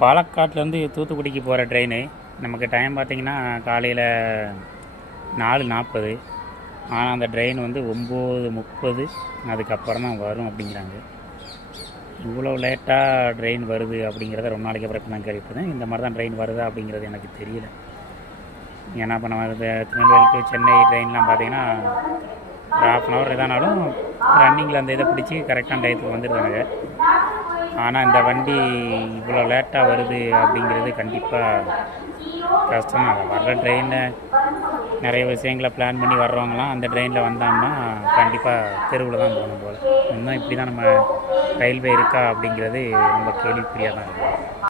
பாலக்காட்டிலேருந்து தூத்துக்குடிக்கு போகிற ட்ரெயின் நமக்கு டைம் பார்த்திங்கன்னா காலையில் 4:40. ஆனால் அந்த ட்ரெயின் வந்து 9:30 அதுக்கப்புறம் தான் வரும் அப்படிங்கிறாங்க. இவ்வளோ லேட்டாக ட்ரெயின் வருது அப்படிங்கிறத ரொம்ப நாளைக்கு அப்புறம் நான் கேள்விப்பட்டேன். இந்த மாதிரி தான் ட்ரெயின் வருதா அப்படிங்கிறது எனக்கு தெரியல. ஏன்னா இப்போ நம்ம திருநெல்வேலி டு சென்னை ட்ரெயின்லாம் பார்த்திங்கன்னா ஒரு 1/2 இதானாலும் ரன்னிங்கில் அந்த இதை பிடிச்சி கரெக்டான டயத்துக்கு வந்துடுறாங்க. ஆனால் இந்த வண்டி இவ்வளோ லேட்டாக வருது அப்படிங்கிறது கண்டிப்பாக கஷ்டமாக. வர்ற ட்ரெயினில் நிறைய விஷயங்களை பிளான் பண்ணி வர்றவங்களாம் அந்த ட்ரெயினில் வந்தோம்னா கண்டிப்பாக தெருவில் தான் போகணும் போல். இன்னும் இப்படி தான் நம்ம ரயில்வே இருக்கா அப்படிங்கிறது ரொம்ப கேள்விக்குறியாக தான் இருக்குது.